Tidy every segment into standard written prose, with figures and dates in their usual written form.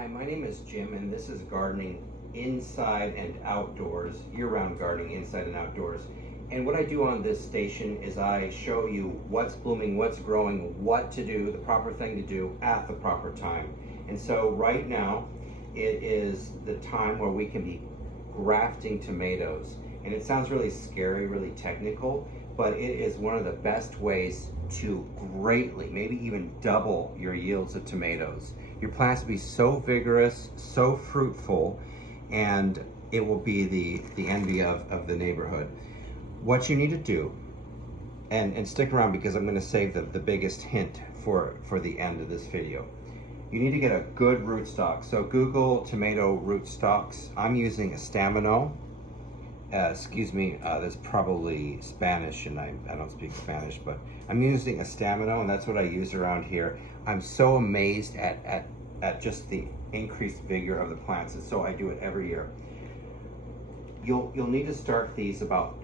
Hi, my name is Jim, and this is gardening inside and outdoors, year-round gardening inside and outdoors. And what I do on this station is I show you what's blooming, what's growing, what to do, the proper thing to do at the proper time. And so right now, it is the time where we can be grafting tomatoes. And it sounds really scary, really technical, but it is one of the best ways to greatly, maybe even double your yields of tomatoes. Your plants will be so vigorous, so fruitful, and it will be the envy of the neighborhood. What you need to do, and stick around because I'm going to save the biggest hint for the end of this video. You need to get a good rootstock. So Google tomato rootstocks. I'm using a Stamino. Excuse me, that's probably Spanish, and I don't speak Spanish, but I'm using a Stamino, and that's what I use around here. I'm so amazed at just the increased vigor of the plants, and so I do it every year. You'll need to start these about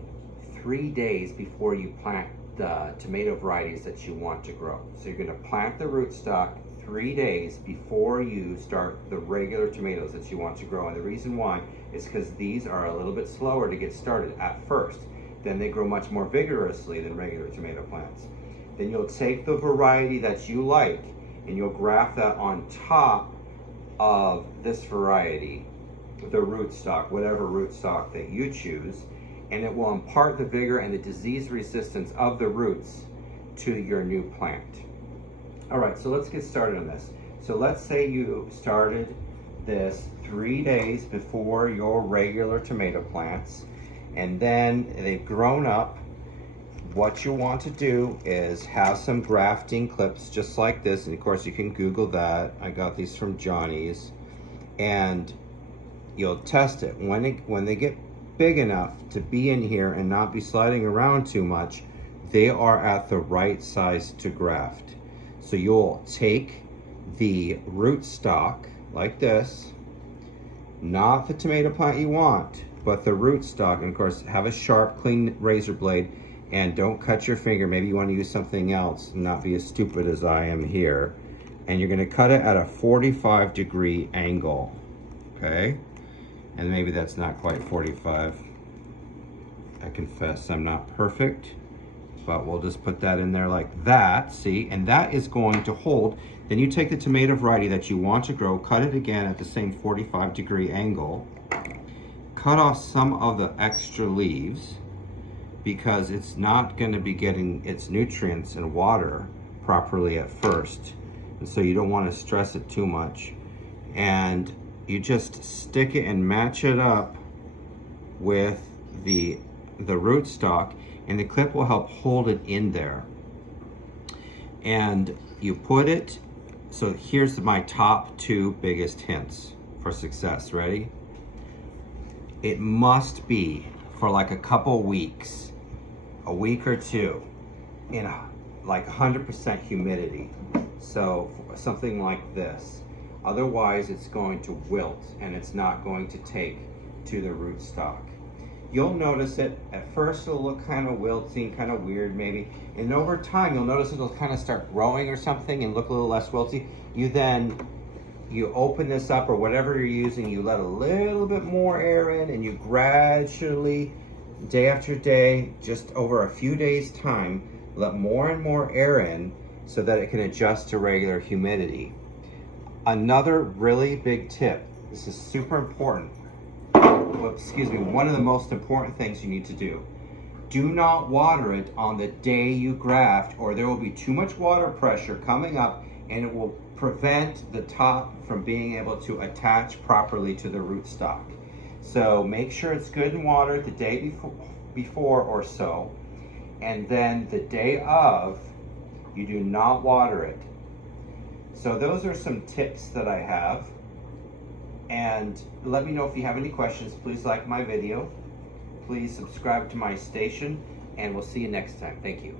3 days before you plant the tomato varieties that you want to grow. So you're going to plant the rootstock 3 days before you start the regular tomatoes that you want to grow. And the reason why is because these are a little bit slower to get started at first. Then they grow much more vigorously than regular tomato plants. Then you'll take the variety that you like and you'll graft that on top of this variety, the rootstock, whatever rootstock that you choose, and it will impart the vigor and the disease resistance of the roots to your new plant. All right, so let's get started on this. So let's say you started this 3 days before your regular tomato plants, and then they've grown up. What you want to do is have some grafting clips just like this, and of course you can Google that. I got these from Johnny's, and you'll test it. When they get big enough to be in here and not be sliding around too much, they are at the right size to graft. So you'll take the rootstock like this, not the tomato plant you want, but the rootstock, and of course have a sharp, clean razor blade, and don't cut your finger. Maybe you want to use something else and not be as stupid as I am here. And you're going to cut it at a 45-degree angle, okay? And maybe that's not quite 45. I confess I'm not perfect, but we'll just put that in there like that, see? And that is going to hold. Then you take the tomato variety that you want to grow, cut it again at the same 45-degree angle, cut off some of the extra leaves because it's not going to be getting its nutrients and water properly at first. And so you don't want to stress it too much. And you just stick it and match it up with the rootstock, and the clip will help hold it in there. And you put it, so here's my top 2 biggest hints for success. Ready? It must be for like a couple weeks, a week or 2, in like 100% humidity. So something like this. Otherwise it's going to wilt and it's not going to take to the rootstock. You'll notice it. At first it'll look kind of wilty, kind of weird maybe, and over time you'll notice it'll kind of start growing or something and look a little less wilty. You open this up, or whatever you're using, you let a little bit more air in, and you gradually, day after day, just over a few days time, let more and more air in so that it can adjust to regular humidity. Another really big tip, this is super important, excuse me, one of the most important things you need to do. Do not water it on the day you graft, or there will be too much water pressure coming up and it will prevent the top from being able to attach properly to the rootstock. So make sure it's good and watered the day before or so, and then the day of, you do not water it. So those are some tips that I have, and let me know if you have any questions. Please like my video, please subscribe to my station, and we'll see you next time. Thank you.